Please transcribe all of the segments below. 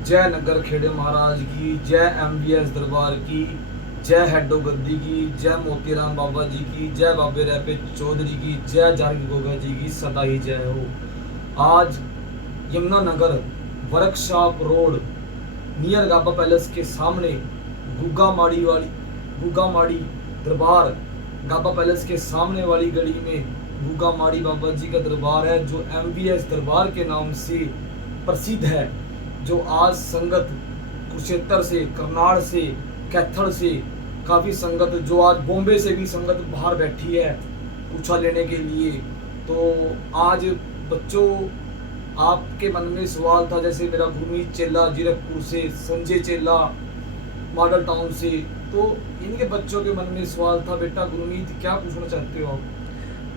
जय नगर खेड़े महाराज की, जय एमबीएस दरबार की, जय हेडो गद्दी की, जय मोतीराम बाबा जी की, जय बाबे रैपे चौधरी की, जय जारगी गोगा जी की सदा ही जय हो। आज यमुनानगर वर्कशॉप रोड नियर गाबा पैलेस के सामने गुग्गा माड़ी दरबार, गाबा पैलेस के सामने वाली गली में गुग्गा माड़ी बाबा जी का दरबार है, जो एमबीएस दरबार के नाम से प्रसिद्ध है। जो आज संगत कुरुक्षेत्र से, करनाल से, कैथल से काफ़ी संगत, जो आज बॉम्बे से भी संगत बाहर बैठी है पूछा लेने के लिए। तो आज बच्चों, आपके मन में सवाल था, जैसे मेरा गुरमीत चेला जीरकपुर से, संजय चेला मॉडल टाउन से, तो इनके बच्चों के मन में सवाल था, बेटा गुरमीत क्या पूछना चाहते हो आप?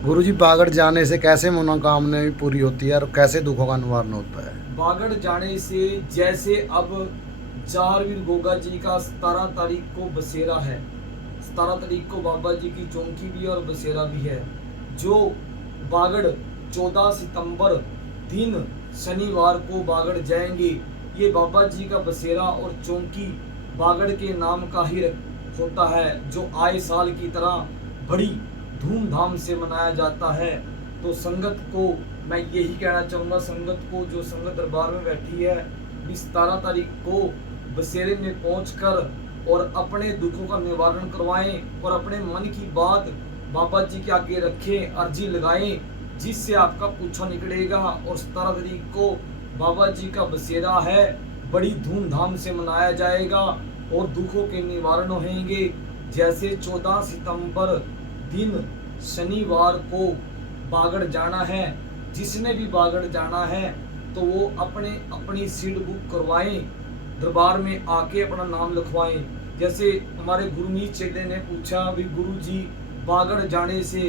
गुरुजी, बागड़ जाने से कैसे मनोकामनाएं पूरी होती है और कैसे दुखों का निवारण होता है? बागड़ जाने से, जैसे अब जारवीर गोगा जी का 17 तारीख को बसेरा है, 17 तारीख को बाबा जी की चौंकी भी है और बसेरा भी है। जो बागड़ 14 सितंबर दिन शनिवार को बागड़ जाएंगे, ये बाबा जी का बसेरा और चौंकी बागड़ के नाम का ही होता है, जो आए साल की तरह बड़ी धूमधाम से मनाया जाता है। तो संगत को मैं यही कहना चाहूँगा, संगत को, जो संगत दरबार में बैठी है, 17 तारीख को बसेरे में पहुंचकर और अपने दुखों का निवारण करवाएं और अपने मन की बात बाबा जी के आगे रखें, अर्जी लगाएं, जिससे आपका पूछा निकलेगा। और 17 तारीख को बाबा जी का बसेरा है, बड़ी धूमधाम से मनाया जाएगा और दुखों के निवारण होंगे। जैसे 14 सितंबर दिन शनिवार को बागड़ जाना है, जिसने भी बागड़ जाना है तो वो अपनी सीट बुक करवाएं, दरबार में आके अपना नाम लिखवाएं। जैसे हमारे गुरमीत चेले ने पूछा, भी गुरु जी बागड़ जाने से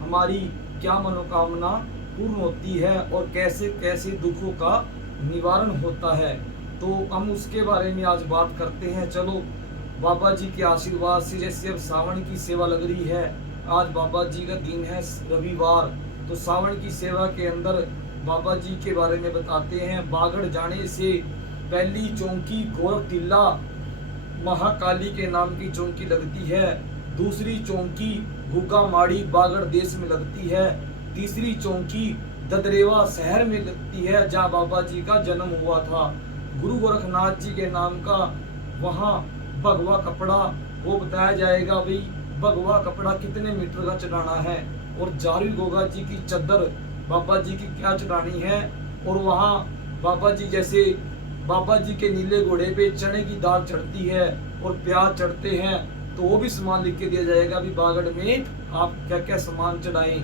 हमारी क्या मनोकामना पूर्ण होती है और कैसे कैसे दुखों का निवारण होता है, तो हम उसके बारे में आज बात करते हैं। चलो, बाबा जी के आशीर्वाद से, जैसे अब सावन की सेवा लग रही है, आज बाबा जी का दिन है रविवार, तो सावन की सेवा के अंदर बाबा जी के बारे में बताते हैं। बागड़ जाने से पहली चौंकी गोरख टीला महाकाली के नाम की चौंकी लगती है, दूसरी चौंकी गुग्गा माड़ी बागड़ देश में लगती है, तीसरी चौंकी ददरेवा शहर में लगती है, जहाँ बाबा जी का जन्म हुआ था। गुरु गोरखनाथ जी के नाम का वहाँ भगवा कपड़ा वो बताया जाएगा, भाई भगवा कपड़ा कितने मीटर का चढ़ाना है, और जारवी गोगा जी की चद्दर बाबा जी की क्या चढ़ानी है। और वहाँ बाबा जी, जैसे बाबा जी के नीले घोड़े पे चने की दाल चढ़ती है और प्याज चढ़ते हैं, तो वो भी सामान लिख के दिया जाएगा, भी बागड़ में आप क्या क्या सामान चढ़ाएं।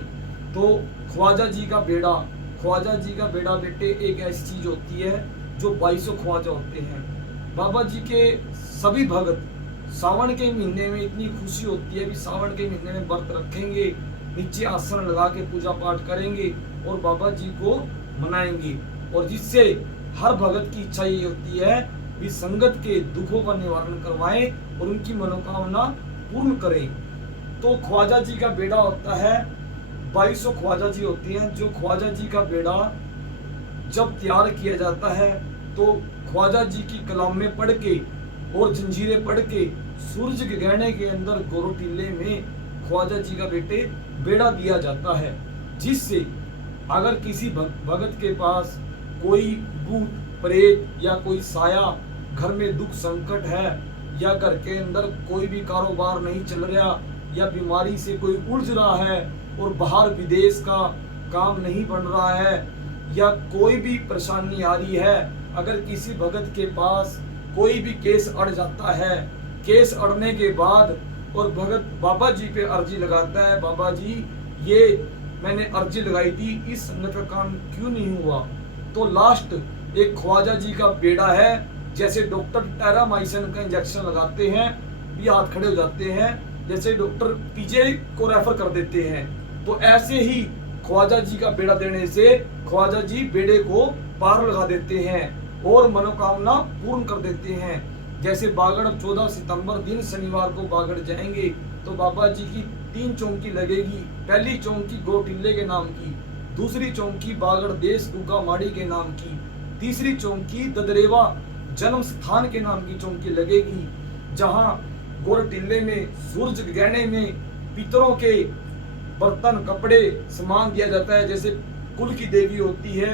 तो ख्वाजा जी का बेड़ा, ख्वाजा जी का बेड़ा बेटे एक ऐसी चीज होती है जो 2200 ख्वाजा होते हैं। बाबा जी के सभी भगत सावन के महीने में इतनी खुशी होती है, भी सावन के महीने में व्रत रखेंगे, नीचे आसन लगा के पूजा पाठ करेंगे और बाबा जी को मनाएंगे, और जिससे हर भगत की इच्छा ये होती है भी संगत के दुखों का निवारण करवाएं और उनकी मनोकामना पूर्ण करें। तो ख्वाजा जी का बेड़ा होता है, 2200 ख्वाजा जी होती हैं। जो ख्वाजा जी का बेड़ा जब तैयार किया जाता है, तो ख्वाजा जी की कलाम में पढ़ के और जंजीरें पढ़ के सूरज के गहने के अंदर गोरो टीले में ख्वाजा जी का बेटे बेड़ा दिया जाता है, जिससे अगर किसी भगत के पास कोई भूत प्रेत या कोई साया, घर में दुख संकट है, या घर के अंदर कोई भी कारोबार नहीं चल रहा, या बीमारी से कोई उलझ रहा है और बाहर विदेश का काम नहीं बन रहा है, या कोई भी परेशानी आ रही है, अगर किसी भगत के पास कोई भी केस अड़ जाता है, केस अड़ने के बाद और भगत बाबा जी पे अर्जी लगाता है, बाबा जी ये मैंने अर्जी लगाई थी, इस संगत का काम क्यों नहीं हुआ, तो लास्ट एक ख्वाजा जी का बेड़ा है। जैसे डॉक्टर टेरामाइसिन का इंजेक्शन लगाते हैं, भी हाथ खड़े हो जाते हैं, जैसे डॉक्टर पीजे को रेफर कर देते हैं, तो ऐसे ही ख्वाजा जी का बेड़ा देने से ख्वाजा जी बेड़े को पार लगा देते हैं और मनोकामना पूर्ण कर देते हैं। जैसे बागड़ 14 सितंबर दिन शनिवार को बागड़ जाएंगे, तो बाबा जी की 3 चौंकी लगेगी। पहली चौंकी गोटिल्ले के नाम की, दूसरी चौंकी बागड़ देश गुग्गा माड़ी के नाम की, तीसरी चौंकी ददरेवा जन्म स्थान के नाम की चौकी लगेगी, जहां गोर टिल्ले में सूरज गहने में पितरों के बर्तन कपड़े सामान दिया जाता है। जैसे कुल की देवी होती है,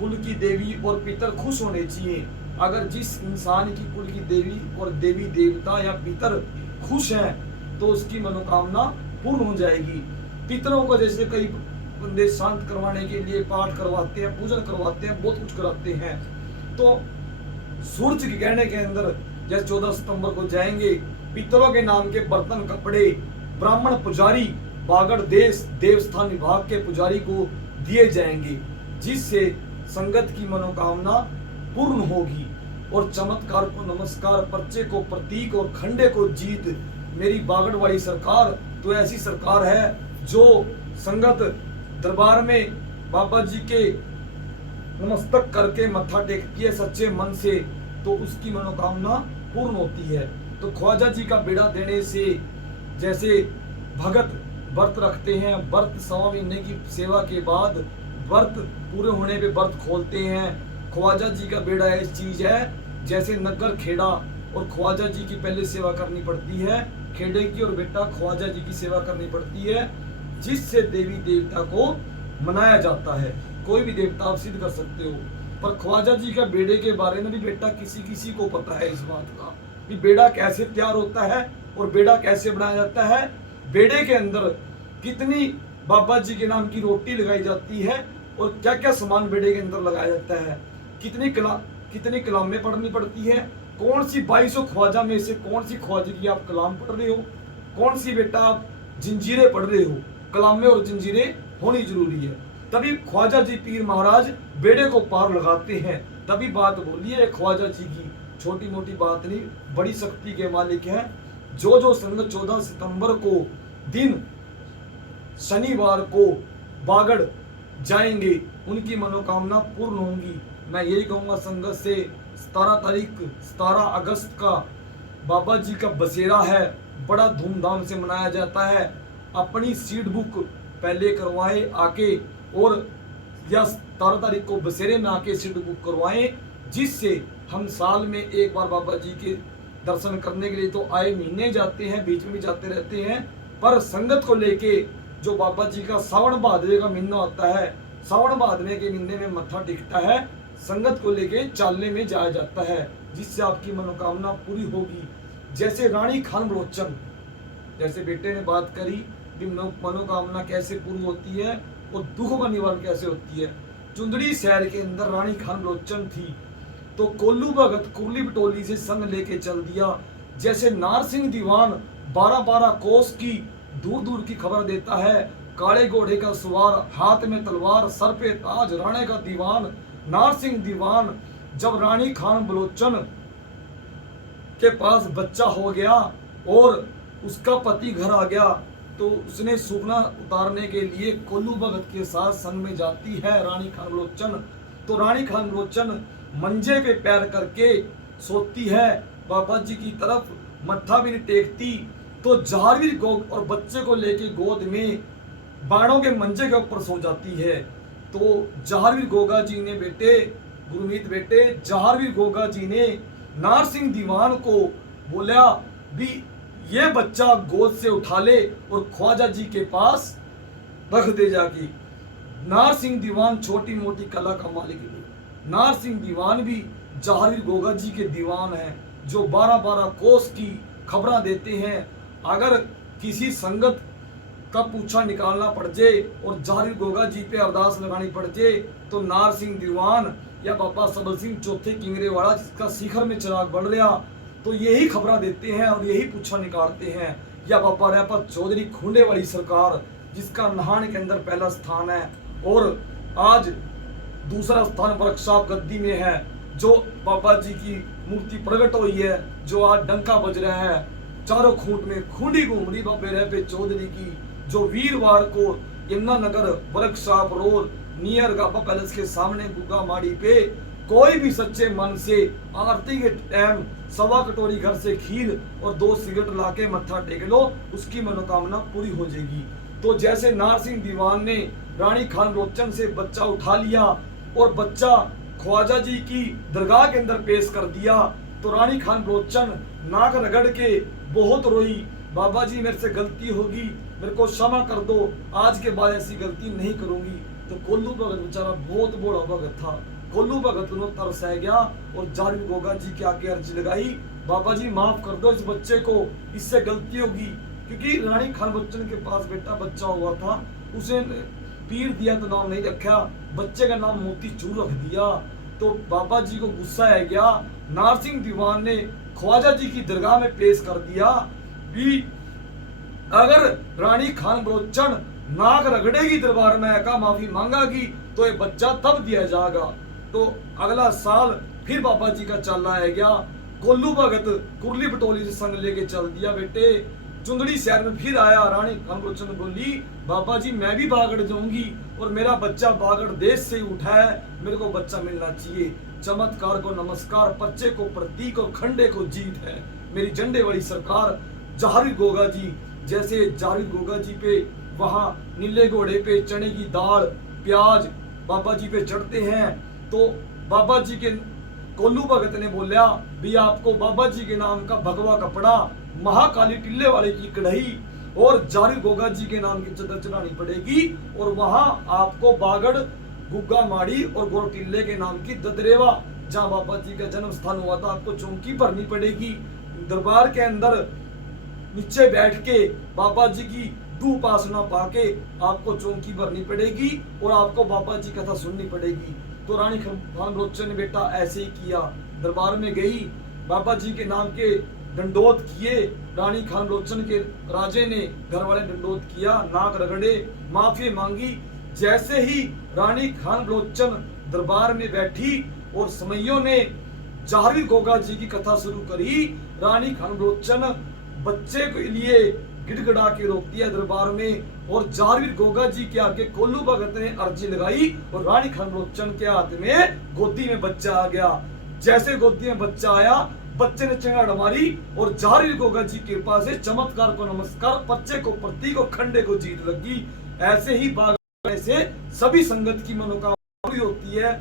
कुल की देवी और पितर खुश होने चाहिए। अगर जिस इंसान की कुल की देवी और देवी देवता या पितर खुश हैं तो उसकी मनोकामना पूर्ण हो जाएगी। पितरों को जैसे कई बंदे शांत करवाने के लिए पाठ करवाते हैं, पूजन करवाते हैं, बहुत कुछ कराते हैं। तो सूरज के गहने के अंदर जैसे 14 सितंबर को जाएंगे, पितरों के नाम के बर्तन कपड़े ब्राह्मण पुजारी बागड़ देश देवस्थान विभाग के पुजारी को दिए जाएंगे, जिससे संगत की मनोकामना पूर्ण होगी। और चमत्कार को नमस्कार, पर्चे को प्रतीक और खंडे को जीत। मेरी बागड़ वाली सरकार तो ऐसी सरकार है जो संगत दरबार में बाबा जी के नमस्तक करके मत्था टेकती है सच्चे मन से, तो उसकी मनोकामना पूर्ण होती है। तो ख्वाजा जी का बेड़ा देने से जैसे भगत व्रत रखते हैं, व्रत 1.25 महीने की सेवा के बाद व्रत पूरे होने पे व्रत खोलते हैं। ख्वाजा जी का बेड़ा ऐसी चीज है जैसे नगर खेड़ा और ख्वाजा जी की पहले सेवा करनी पड़ती है, खेड़े की और बेटा ख्वाजा जी की सेवा करनी पड़ती है, जिससे देवी देवता को मनाया जाता है। कोई भी देवता आप सिद्ध कर सकते हो, पर ख्वाजा जी का बेड़े के बारे में भी बेटा किसी किसी को पता है इस बात का कि बेड़ा कैसे तैयार होता है और बेड़ा कैसे बनाया जाता है, बेड़े के अंदर कितनी बाबा जी के नाम की रोटी लगाई जाती है और क्या क्या सामान बेड़े के अंदर लगाया जाता है, कितनी कलामें पढ़नी पड़ती है, कौन सी 2200 ख्वाजा में से कौन सी ख्वाजा की आप कलाम पढ़ रहे हो, कौन सी बेटा आप जंजीरें पढ़ रहे हो। कलामें और जंजीरें होनी जरूरी है, तभी ख्वाजा जी पीर महाराज बेड़े को पार लगाते हैं। तभी बात बोली है ख्वाजा जी की, छोटी मोटी बात नहीं, बड़ी शक्ति के मालिक हैं। जो संगत 14 सितंबर को दिन शनिवार को बागड़ जाएंगे उनकी मनोकामना पूर्ण होंगी। मैं यही कहूँगा संगत से 17 अगस्त का बाबा जी का बसेरा है, बड़ा धूमधाम से मनाया जाता है। अपनी सीट बुक पहले करवाएं आके, और या 17 तारीख को बसेरे में आके सीट बुक करवाएं, जिससे हम साल में एक बार बाबा जी के दर्शन करने के लिए तो आए महीने जाते हैं, बीच में भी जाते रहते हैं, पर संगत को लेके जो बाबा जी का सावन भादवे का महीना होता है, सावन भादवे के महीने में मत्था टिकता है, संगत को लेके चालने में जाया जाता है, जिससे आपकी मनोकामना पूरी होगी। जैसे रानी खान बलोचन, जैसे बेटे ने बात करी कि मनोकामना कैसे पूरी होती है और दुखों का निवारण कैसे होती है। चुंदड़ी शहर के अंदर रानी खान बलोचन थी, तो कोल्लू भगत कुरली बटोली से संग लेके चल दिया। जैसे नारसिंह दीवान 12-12 कोस की दूर दूर की खबर देता है, काले घोड़े का सवार, हाथ में तलवार, सर पे ताज, राणे का दीवान। नारसिंह दीवान जब रानी खान बलोचन के पास बच्चा हो गया और उसका पति घर आ गया, तो उसने सुपना उतारने के लिए कोल्लू भगत के साथ संग में जाती है रानी खान बलोचन। तो रानी खान बलोचन मंजे पे पैर करके सोती है, बाबा जी की तरफ मत्था भी नहीं टेकती। तो जहारवीर गोग और बच्चे को लेके गोद में बाणों के मंजे के ऊपर सो जाती है। तो जहारवीर गोगा जी ने बेटे गुरमीत बेटे जहारवीर गोगा जी ने नारसिंह दीवान को बोला भी ये बच्चा गोद से उठा ले और ख्वाजा जी के पास रख दे जाके। नारसिंह दीवान छोटी मोटी कला का मालिक नहीं, नारसिंह दीवान भी जहारवीर गोगा जी के दीवान हैं, जो 12-12 कोस की खबरें देते हैं। अगर किसी संगत का पूछा निकालना पड़ जाए और जहारवीर गोगा जी पे अरदास लगानी पड़ जाए, तो नारसिंह दीवान या बाबा सबल सिंह चौथे किंगरे वाला जिसका शिखर में चिराग बढ़ रहा, तो यही खबरें देते हैं और यही पूछा निकालते हैं। या बाबा रैपा चौधरी खूंडे वाली सरकार जिसका नहाने के अंदर पहला स्थान है और आज दूसरा स्थान वर्कशॉप गद्दी में है, जो बाबा जी की मूर्ति प्रकट हुई है, जो आज डंका बज रहा है, चारों खूंट में खूंडी घूम रही बाबे रैपे चौधरी की, जो वीरवार को यमुनानगर वर्कशॉप रोड नियर गाबा पैलेस के सामने गुगा माड़ी पे कोई भी सच्चे मन से आरती के टाइम 1.25 कटोरी घर से खीर और 2 सिगरेट लाके मत्था टेक लो, उसकी मनोकामना पूरी हो जाएगी। तो जैसे नारसिंह दीवान ने रानी खान बलोचन से बच्चा उठा लिया और बच्चा ख्वाजा जी की दरगाह के अंदर पेश कर दिया तो रानी खान बलोचन नाक रगड़ के बहुत रोई, बाबा जी मेरे से गलती होगी, मेरे को क्षमा कर दो, आज के बाद ऐसी गलती नहीं करूंगी। तो कोल्लू भगत बेचारा बहुत बड़ा भगत था, कोल्लू भगत ने तरस गया और जारवीर गोगा जी के आगे अर्जी लगाई, बाबा जी माफ कर दो इस बच्चे को, इससे गलती होगी। क्योंकि रानी खान बच्चन के पास बेटा बच्चा हुआ था, उसे पीर दिया तो नाम नहीं रखा, बच्चे का नाम मोतीचूर रख दिया। तो बाबा जी को गुस्सा आ गया, नारसिंह दीवान ने ख्वाजा जी की दरगाह में पेश कर दिया कि अगर रानी खान बलोचन नाक रगड़ेगी दरबार में का माफी मांगागी तो ये बच्चा तब दिया जाएगा। तो अगला साल फिर बाबा जी का चाला आ गया, कोल्लू भगत कुरली पटोली से संग लेके चल दिया बेटे, चुंदड़ी शहर में फिर आया। रानी खान बलोचन बोली बाबा जी मैं भी बागड़ जाऊंगी और मेरा बच्चा बागड़ देश से उठा है, मेरे को बच्चा मिलना चाहिए। चमत्कार को नमस्कार, बच्चे को प्रतीक और खंडे को जीत है, मेरी झंडे वाली सरकार। जारवीर गोगा जी जैसे जारवीर गोगा जी पे वहां नीले घोड़े पे चने की दाल प्याज बाबा जी पे चढ़ते हैं, तो बाबा जी के कोल्लू भगत ने बोला भी आपको बाबा जी के नाम का भगवा कपड़ा, महाकाली टिल्ले वाले की कढ़ाई और जारवीर गोगा जी के नाम की चदर चढ़ानी पड़ेगी, और वहां आपको बागड़ गुग्गा माड़ी और गोर टिल्ले के नाम की ददरेवा जहां बाबा जी का जन्म स्थान हुआ था आपको चौकी भरनी पड़ेगी। दरबार के अंदर नीचे बैठ के बाबा जी की उपासना पाके आपको चौकी भरनी पड़ेगी और आपको बाबा जी कथा सुननी पड़ेगी। तो रानी खान बलोचन ने बेटा ऐसे ही किया, दरबार में गई, बाबा जी के नाम के दंडोत किए, रानी खान बलोचन के राजे ने घर वाले दंडोत किया, नाक रगड़े, माफी मांगी। जैसे ही रानी खान बलोचन दरबार में बैठी और समइयों ने जारवीर गोगा जी की कथा शुरू करी, रानी खान बलोचन बच्चे के लिए गिड़गिड़ा के रोक दिया दरबार में, और जारवीर गोगा जी के आगे कोल्लू भगत ने अर्जी लगाई और रानी खान बलोचन के हाथ में गोदी में बच्चा आ गया। जैसे गोदी में बच्चा आया, बच्चे ने चंगाड़ मारी और जारवीर गोगा जी की कृपा से चमत्कार को नमस्कार, बच्चे को प्रतीक और खंडे को जीत लगी। ऐसे ही बागड़ से सभी संगत की मनोकामना पूरी होती है,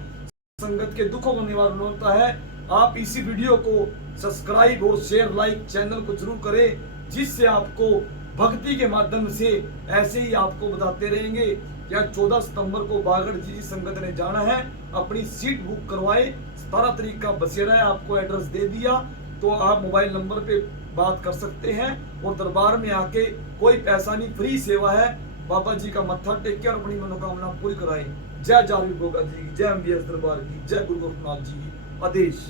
संगत के दुखों का निवारण होता है। आप इसी वीडियो को सब्सक्राइब और शेयर लाइक चैनल को जरूर करें, जिससे आपको भक्ति के माध्यम से ऐसे ही आपको बताते रहेंगे। क्या 14 सितंबर को बागड़ जी संगत ने जाना है, अपनी सीट बुक करवाए, 17 तारीख का बसेरा है, आपको एड्रेस दे दिया, तो आप मोबाइल नंबर पे बात कर सकते हैं और दरबार में आके कोई पैसा नहीं, फ्री सेवा है, बाबा जी का मत्था टेक के और अपनी मनोकामना पूरी कराए। जय जारवीर गोगा जी की, जय MBS दरबार की, जय गुरु गोरखनाथ जी की। आदेश।